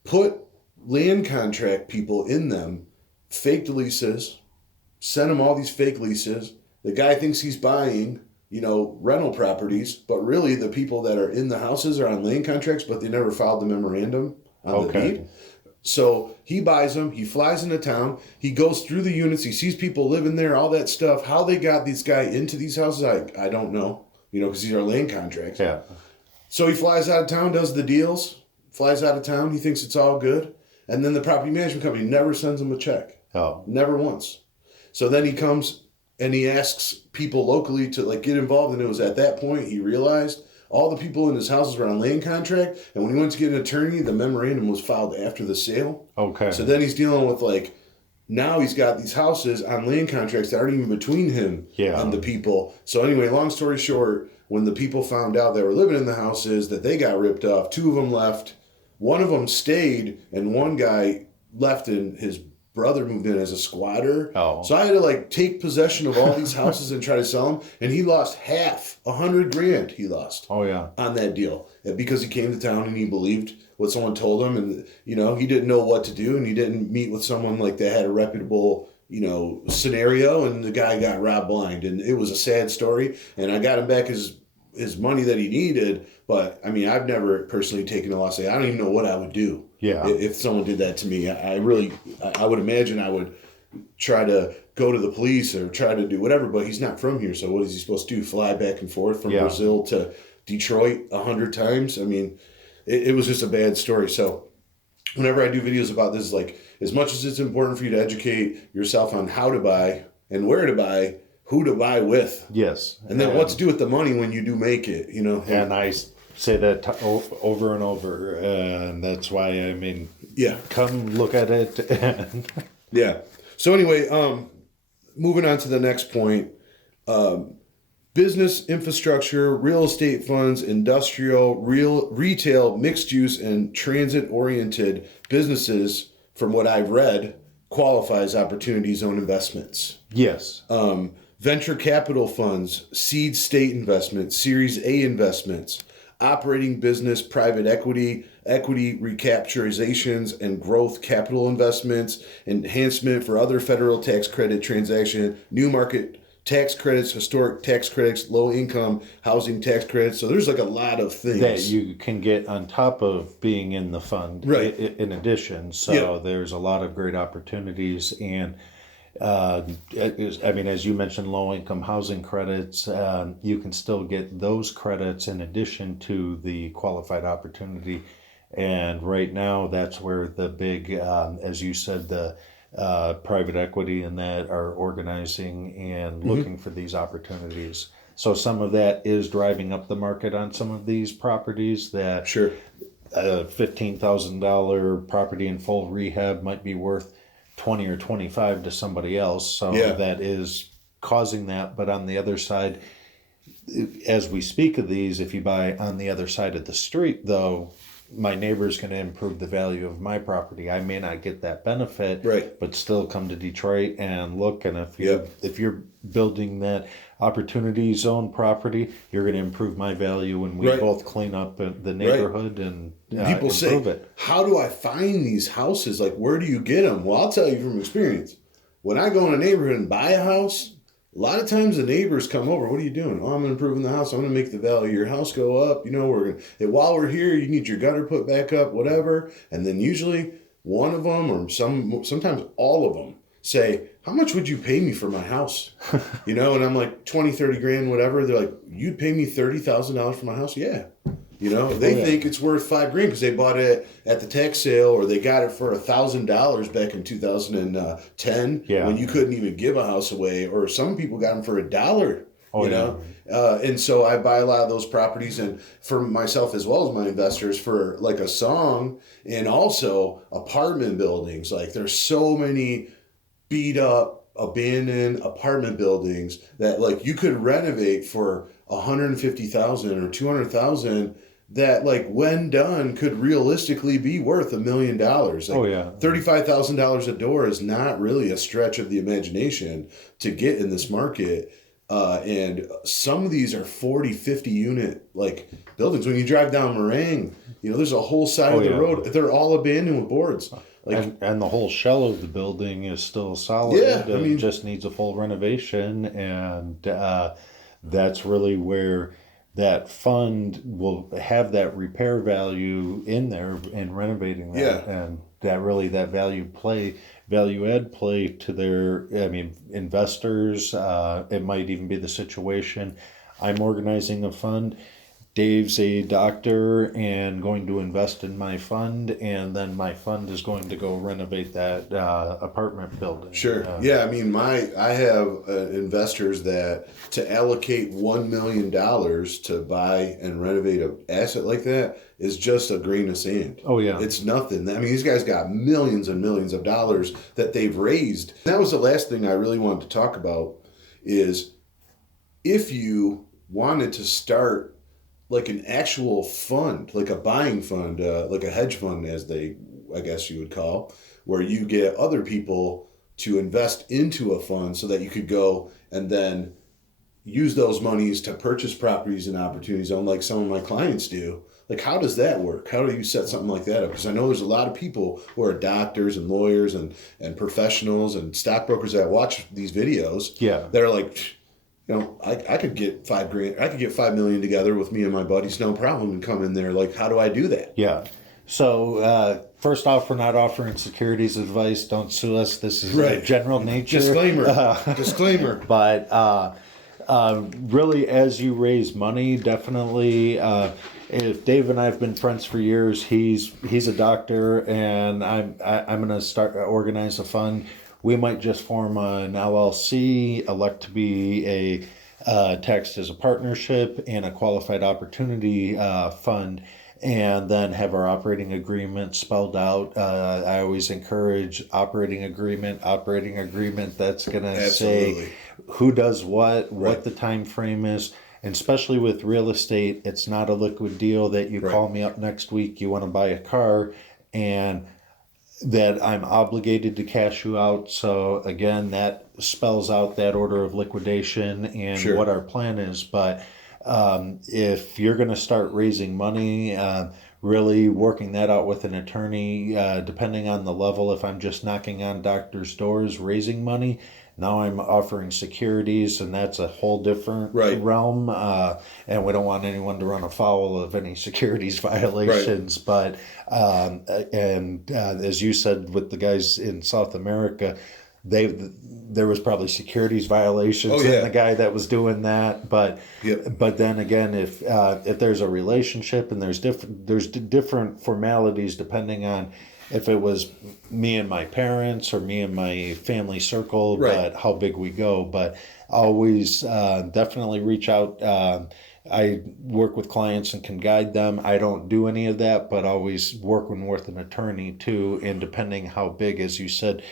put land contract people in them, faked leases, sent him all these fake leases. The guy thinks he's buying, rental properties, but really the people that are in the houses are on land contracts, but they never filed the memorandum on the deed. So he buys them, he flies into town, he goes through the units, he sees people living there, all that stuff. How they got this guy into these houses, I don't know, because these are land contracts. Yeah. So he flies out of town, does the deals, flies out of town, he thinks it's all good. And then the property management company never sends him a check. Oh. Never once. So then he comes and he asks people locally to get involved. And it was at that point he realized all the people in his houses were on land contract. And when he went to get an attorney, the memorandum was filed after the sale. Okay. So then he's dealing with now he's got these houses on land contracts that aren't even between him and the people. So anyway, long story short, when the people found out they were living in the houses that they got ripped off, 2 of them left. One of them stayed, and one guy left, and his brother moved in as a squatter. Oh. So I had to take possession of all these houses and try to sell them, and he lost half, $100,000 he lost. Oh yeah. On that deal, because he came to town and he believed what someone told him, and he didn't know what to do, and he didn't meet with someone that had a reputable scenario, and the guy got robbed blind, and it was a sad story, and I got him back his money that he needed. But I mean, I've never personally taken a loss. I don't even know what I would do if someone did that to me. I would imagine I would try to go to the police or try to do whatever, but he's not from here. So what is he supposed to do? Fly back and forth from Brazil to Detroit 100 times? I mean, it was just a bad story. So whenever I do videos about this, as much as it's important for you to educate yourself on how to buy and where to buy, who to buy with. Yes. And then what to do with the money when you do make it, And I say that over and over. And that's why, come look at it. And yeah. So anyway, moving on to the next point, business infrastructure, real estate funds, industrial, retail, mixed use, and transit-oriented businesses, from what I've read, qualifies opportunity zone investments. Yes. Venture capital funds, seed state investments, Series A investments, operating business, private equity recapitalizations, and growth capital investments, enhancement for other federal tax credit transaction, new market tax credits, historic tax credits, low income housing tax credits. So there's a lot of things that you can get on top of being in the fund, right? In addition, so there's a lot of great opportunities. And as you mentioned, low income housing credits, you can still get those credits in addition to the qualified opportunity. And right now, that's where the big, as you said, the private equity and that are organizing and looking for these opportunities. So some of that is driving up the market on some of these properties that a $15,000 property in full rehab might be worth 20 or 25 to somebody else. So that is causing that. But on the other side, as we speak of these, if you buy on the other side of the street, though, my neighbor's going to improve the value of my property. I may not get that benefit, Right. but still come to Detroit and look. And if you're building that opportunity zone property, you're going to improve my value, and we Right. both clean up the neighborhood and People say, improve it. how do I find these houses? Like, where do you get them? Well, I'll tell you from experience. When I go in a neighborhood and buy a house, a lot of times the neighbors come over. What are you doing? Oh, I'm improving the house. I'm going to make the value of your house go up. You know, while we're here, you need your gutter put back up, whatever. And then usually one of them, or sometimes all of them, say, how much would you pay me for my house? You know, and I'm like, 20, 30 grand, whatever. They're like, you'd pay me $30,000 for my house? Yeah. You know, they think it's worth $5,000 because they bought it at the tax sale, or they got it for $1,000 back in 2010 when you couldn't even give a house away, or some people got them for $1. You know, and so I buy a lot of those properties, and for myself as well as my investors, for like a song, and also apartment buildings. Like, there's so many beat up, abandoned apartment buildings that like you could renovate for $150,000 or $200,000 that, like, when done, could realistically be worth $1 million. Like, $35,000 a door is not really a stretch of the imagination to get in this market. And some of these are 40, 50 unit like buildings. When you drive down Meringue, you know, there's a whole side of the road. They're all abandoned with boards. Like, and the whole shell of the building is still solid. Yeah, I mean, it just needs a full renovation, and that's really where that fund will have that repair value in there and renovating that, and that value add play to their, I mean, investors. It might even be the situation. I'm organizing a fund. Dave's a doctor and going to invest in my fund, and then my fund is going to go renovate that apartment building. Sure. I mean, I have investors that to allocate $1 million to buy and renovate an asset like that is just a grain of sand. Oh, yeah. It's nothing. I mean, these guys got millions and millions of dollars that they've raised. That was the last thing I really wanted to talk about, is if you wanted to start like an actual fund, like a buying fund, like a hedge fund, as I guess you would call, where you get other people to invest into a fund so that you could go and then use those monies to purchase properties and opportunities on, like some of my clients do. Like, how does that work? How do you set something like that up? Because I know there's a lot of people who are doctors and lawyers and professionals and stockbrokers that watch these videos. Yeah. They're like, you know, I could get $5,000. I could get $5 million together with me and my buddies, no problem, and come in there. Like, how do I do that? Yeah. So first off, we're not offering securities advice. Don't sue us. This is a general nature. Disclaimer. But really, as you raise money, definitely. If Dave and I have been friends for years, he's a doctor, and I'm going to organize a fund. We might just form an LLC, elect to be a taxed as a partnership and a qualified opportunity fund, and then have our operating agreement spelled out. I always encourage operating agreement. That's going to say who does what the time frame is. And especially with real estate, it's not a liquid deal that you call me up next week, you want to buy a car, and that I'm obligated to cash you out. So again, that spells out that order of liquidation and what our plan is. But if you're going to start raising money, really working that out with an attorney, depending on the level. If I'm just knocking on doctors' doors, raising money, now I'm offering securities, and that's a whole different realm. And we don't want anyone to run afoul of any securities violations. But as you said, with the guys in South America, there was probably securities violations in the guy that was doing that. But then again, if there's a relationship and there's different formalities depending on if it was me and my parents or me and my family circle, but how big we go. But always definitely reach out. I work with clients and can guide them. I don't do any of that, but always working with an attorney too. And depending how big, as you said,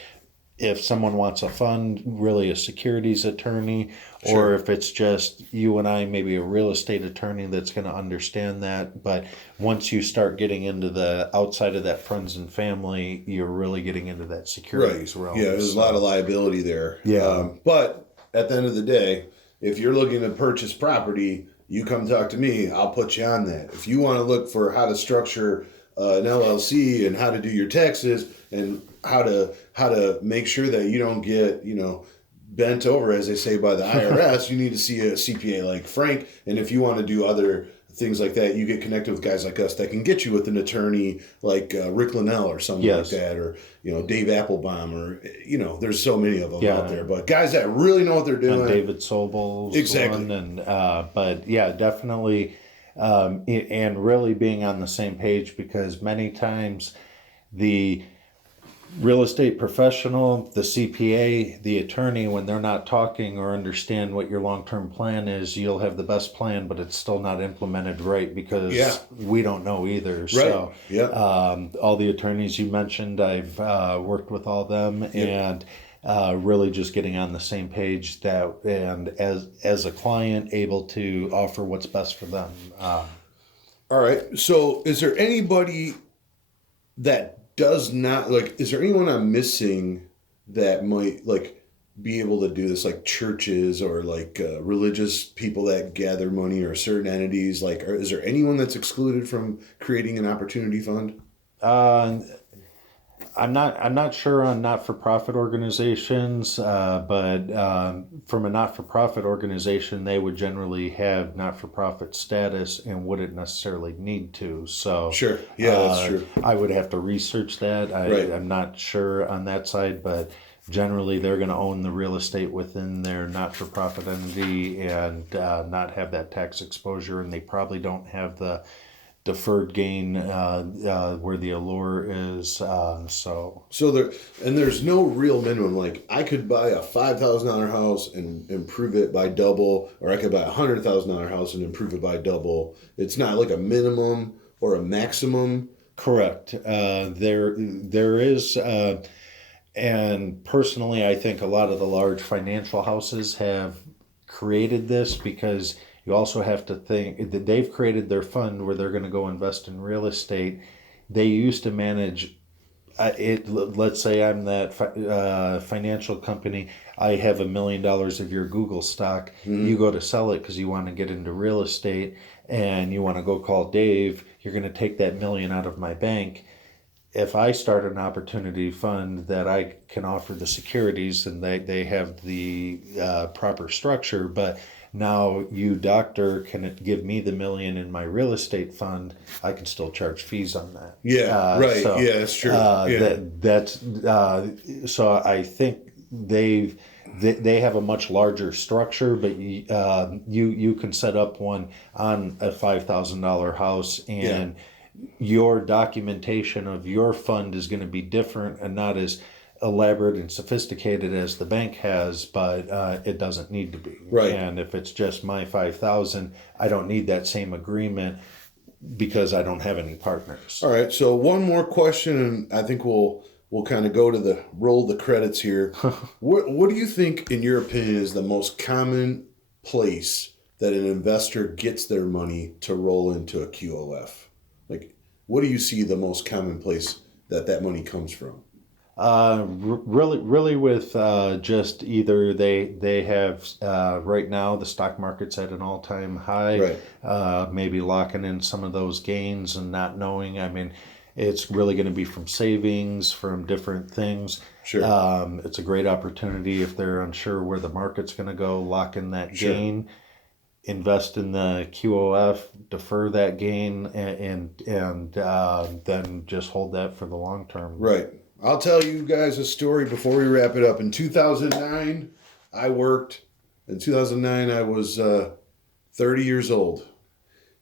if someone wants a fund, really a securities attorney, Sure. or if it's just you and I, maybe a real estate attorney that's going to understand that. But once you start getting into the outside of that friends and family, you're really getting into that securities realm. Yeah, there's a lot of liability there. Yeah. But at the end of the day, if you're looking to purchase property, you come talk to me. I'll put you on that. If you want to look for how to structure an LLC and how to do your taxes and how to make sure that you don't get, bent over, as they say, by the IRS, you need to see a CPA like Frank. And if you want to do other things like that, you get connected with guys like us that can get you with an attorney like Rick Linnell or something like that, or Dave Applebaum, or there's so many of them out there. But guys that really know what they're doing. And David Sobel's Exactly. one, and but yeah, definitely, and really being on the same page, because many times the real estate professional, the CPA, the attorney, when they're not talking or understand what your long-term plan is, you'll have the best plan, but it's still not implemented right because we don't know either. Right. So Yeah. all the attorneys you mentioned, I've worked with all them, and really just getting on the same page and as a client, able to offer what's best for them. All right. So is there anybody that does not is there anyone I'm missing that might be able to do this, like churches or religious people that gather money, or certain entities? Is there anyone that's excluded from creating an opportunity fund? I'm not sure on not-for-profit organizations, but from a not-for-profit organization, they would generally have not-for-profit status and wouldn't necessarily need to. So Sure, yeah, that's true. I would have to research that. I'm not sure on that side, but generally they're going to own the real estate within their not-for-profit entity and not have that tax exposure, and they probably don't have the deferred gain where the allure is. So there's no real minimum. Like, I could buy a $5,000 house and improve it by double, or I could buy a $100,000 house and improve it by double. It's not like a minimum or a maximum. Correct. There is, and personally, I think a lot of the large financial houses have created this because you also have to think that they've created their fund where they're going to go invest in real estate. They used to manage it. Let's say I'm that financial company. I have $1 million of your Google stock. Mm-hmm. You go to sell it because you want to get into real estate, and you want to go call Dave. You're going to take that $1 million out of my bank. If I start an opportunity fund that I can offer the securities, and they have the proper structure, but now you, doctor, can give me the $1 million in my real estate fund. I can still charge fees on that. Yeah, right. So, yeah, that's true. So I think they have a much larger structure, but you can set up one on a $5,000 house, and your documentation of your fund is going to be different and not as elaborate and sophisticated as the bank has, but it doesn't need to be. Right. And if it's just my $5,000, I don't need that same agreement because I don't have any partners. All right. So one more question, and I think we'll kind of go to roll the credits here. What do you think, in your opinion, is the most common place that an investor gets their money to roll into a QOF? What do you see the most common place that money comes from? Really with just either they have right now the stock market's at an all-time high, right. Maybe locking in some of those gains and not knowing. I mean, it's really going to be from savings, from different things. Sure. It's a great opportunity if they're unsure where the market's going to go, lock in that gain, invest in the QOF, defer that gain, and then just hold that for the long term. Right. I'll tell you guys a story before we wrap it up. In 2009, I worked. In 2009, I was 30 years old.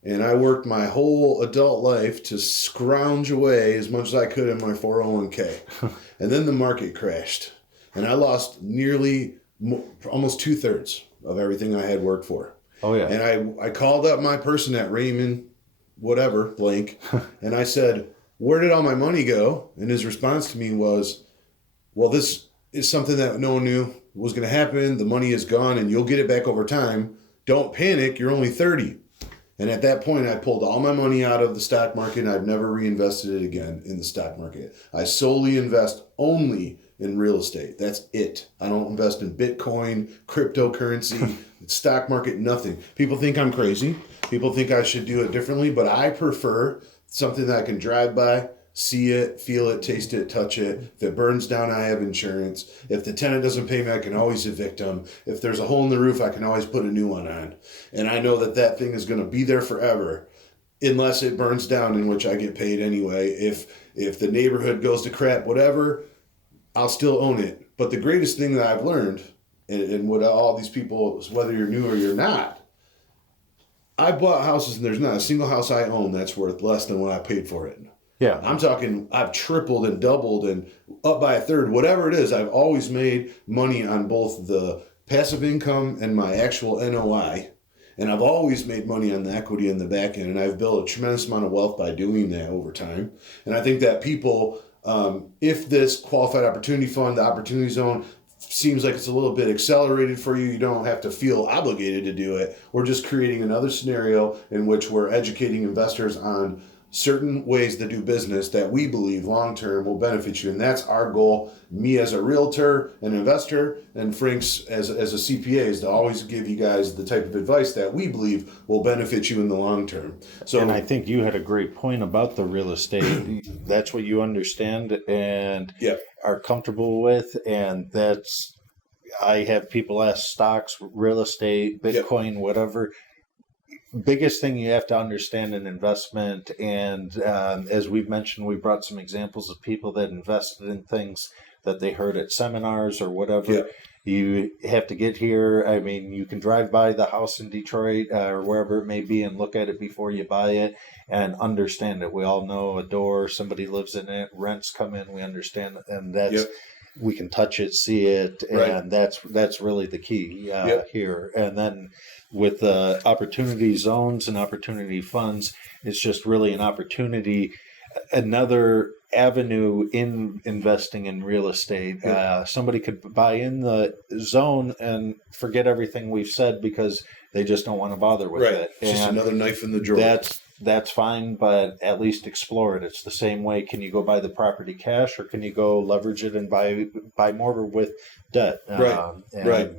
And I worked my whole adult life to scrounge away as much as I could in my 401k. And then the market crashed. And I lost nearly almost 2/3 of everything I had worked for. Oh, yeah. And I called up my person at Raymond, whatever, blank, and I said, "Where did all my money go?" And his response to me was, "Well, this is something that no one knew was going to happen. The money is gone and you'll get it back over time. Don't panic. You're only 30. And at that point, I pulled all my money out of the stock market and I've never reinvested it again in the stock market. I solely invest only in real estate. That's it. I don't invest in Bitcoin, cryptocurrency, stock market, nothing. People think I'm crazy. People think I should do it differently, but I prefer something that I can drive by, see it, feel it, taste it, touch it. If it burns down, I have insurance. If the tenant doesn't pay me, I can always evict them. If there's a hole in the roof, I can always put a new one on. And I know that that thing is going to be there forever unless it burns down, in which I get paid anyway. If the neighborhood goes to crap, whatever, I'll still own it. But the greatest thing that I've learned, and what all these people, whether you're new or you're not, I bought houses and there's not a single house I own that's worth less than what I paid for it. Yeah. I'm talking I've tripled and doubled and up by a third, whatever it is. I've always made money on both the passive income and my actual NOI. And I've always made money on the equity in the back end. And I've built a tremendous amount of wealth by doing that over time. And I think that people, if this qualified opportunity fund, the opportunity zone, seems like it's a little bit accelerated for you, you don't have to feel obligated to do it. We're just creating another scenario in which we're educating investors on certain ways to do business that we believe long-term will benefit you. And that's our goal, me as a realtor, an investor, and Frank's as a CPA, is to always give you guys the type of advice that we believe will benefit you in the long term. So, and I think you had a great point about the real estate. That's what you understand and are comfortable with. And that's, I have people ask stocks, real estate, Bitcoin, whatever. Biggest thing you have to understand in investment, and as we've mentioned, we brought some examples of people that invested in things that they heard at seminars or whatever. You have to get here. I mean, you can drive by the house in Detroit or wherever it may be and look at it before you buy it and understand it. We all know a door, somebody lives in it, rents come in, we understand it, and that's we can touch it, see it, and that's really the key here. And then with opportunity zones and opportunity funds, it's just really an opportunity, another avenue in investing in real estate. Somebody could buy in the zone and forget everything we've said because they just don't want to bother with it. It's just another knife in the drawer. That's fine, but at least explore it. It's the same way. Can you go buy the property cash, or can you go leverage it and buy more with debt? Right.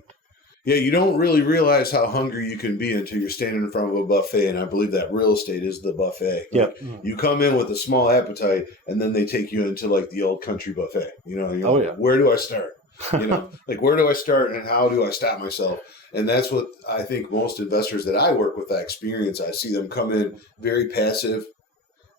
Yeah, you don't really realize how hungry you can be until you're standing in front of a buffet, and I believe that real estate is the buffet. Yep. You come in with a small appetite, and then they take you into like the old country buffet. You know, like, where do I start? You know, like where do I start and how do I stop myself? And that's what I think most investors that I work with, I experience. I see them come in very passive.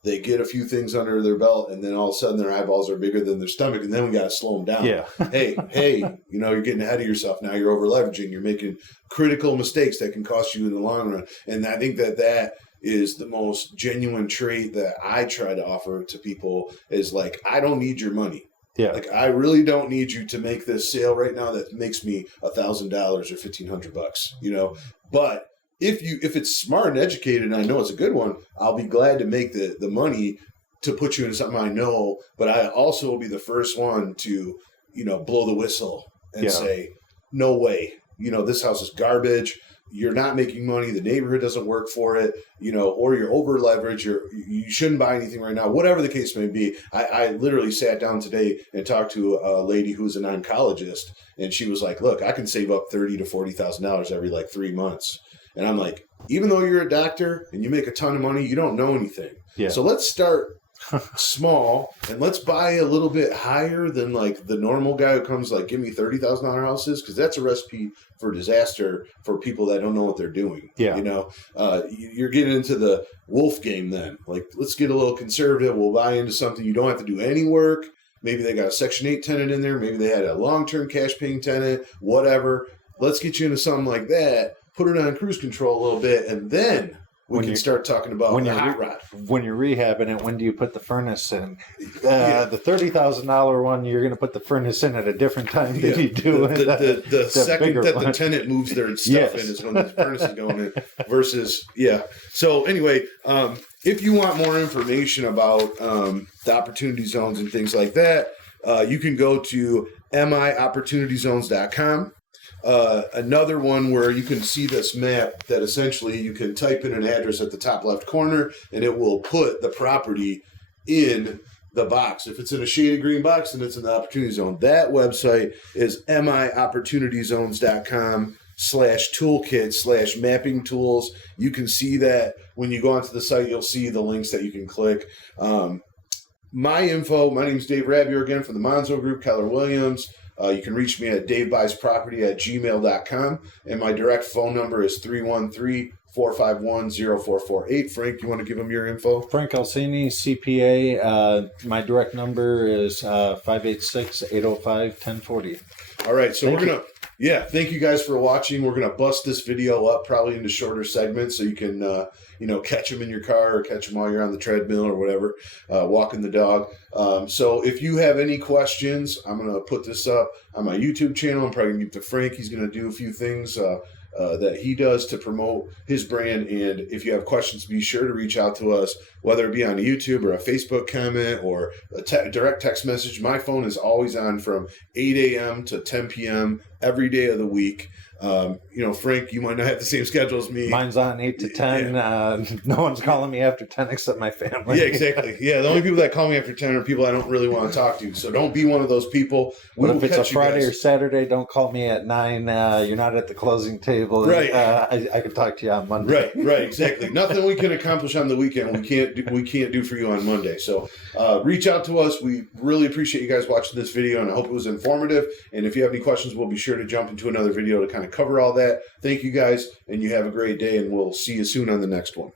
They get a few things under their belt, and then all of a sudden their eyeballs are bigger than their stomach, and then we got to slow them down. Hey, you know, you're getting ahead of yourself now. You're over leveraging. You're making critical mistakes that can cost you in the long run. And I think that is the most genuine trait that I try to offer to people is like, I don't need your money. Like, I really don't need you to make this sale right now that makes me $1,000 or $1,500, you know, but if it's smart and educated and I know it's a good one, I'll be glad to make the money to put you into something I know, but I also will be the first one to, you know, blow the whistle and say, no way, you know, this house is garbage. You're not making money. The neighborhood doesn't work for it, you know, or you're over leveraged. You shouldn't buy anything right now, whatever the case may be. I literally sat down today and talked to a lady who's an oncologist, and she was like, look, I can save up $30,000 to $40,000 every like 3 months. And I'm like, even though you're a doctor and you make a ton of money, you don't know anything. So let's start small and let's buy a little bit higher than like the normal guy who comes like, give me $30,000 houses, because that's a recipe for disaster for people that don't know what they're doing. You know, you're getting into the wolf game then. Like, let's get a little conservative. We'll buy into something you don't have to do any work. Maybe they got a Section 8 tenant in there. Maybe they had a long-term cash-paying tenant, whatever. Let's get you into something like that. Put it on cruise control a little bit, and then we can start talking about the hot rod. When you're rehabbing it, when do you put the furnace in? The $30,000 one, you're going to put the furnace in at a different time than you do. The second that the tenant moves their stuff in is when the furnace is going in versus, So anyway, if you want more information about the opportunity zones and things like that, you can go to miopportunityzones.com. Another one where you can see this map that essentially you can type in an address at the top left corner and it will put the property in the box. If it's in a shaded green box, then it's in the opportunity zone. That website is miopportunityzones.com/toolkit/mapping tools. You can see that when you go onto the site, you'll see the links that you can click. My info, my name is Dave Rabier again from the Monzo Group, Keller Williams. You can reach me at davebuysproperty@gmail.com, and my direct phone number is 313-451-0448. Frank, you want to give them your info? Frank Alcini, CPA. My direct number is 586-805-1040. All right, so thank you guys for watching. We're going to bust this video up probably into shorter segments so you can, catch them in your car or catch them while you're on the treadmill or whatever, walking the dog. So if you have any questions, I'm going to put this up on my YouTube channel. I'm probably going to give it to Frank. He's going to do a few things that he does to promote his brand. And if you have questions, be sure to reach out to us, whether it be on YouTube or a Facebook comment or a direct text message. My phone is always on from 8 a.m. to 10 p.m. every day of the week. Frank, you might not have the same schedule as me. Mine's on 8 to 10. No one's calling me after 10 except my family. Yeah, exactly. Yeah, the only people that call me after 10 are people I don't really want to talk to. So don't be one of those people. If it's a Friday or Saturday, don't call me at 9. You're not at the closing table. Right. I can talk to you on Monday. Right, exactly. Nothing we can accomplish on the weekend we can't do for you on Monday. So reach out to us. We really appreciate you guys watching this video, and I hope it was informative. And if you have any questions, we'll be sure to jump into another video to kind of cover all that. Thank you guys, and you have a great day, and we'll see you soon on the next one.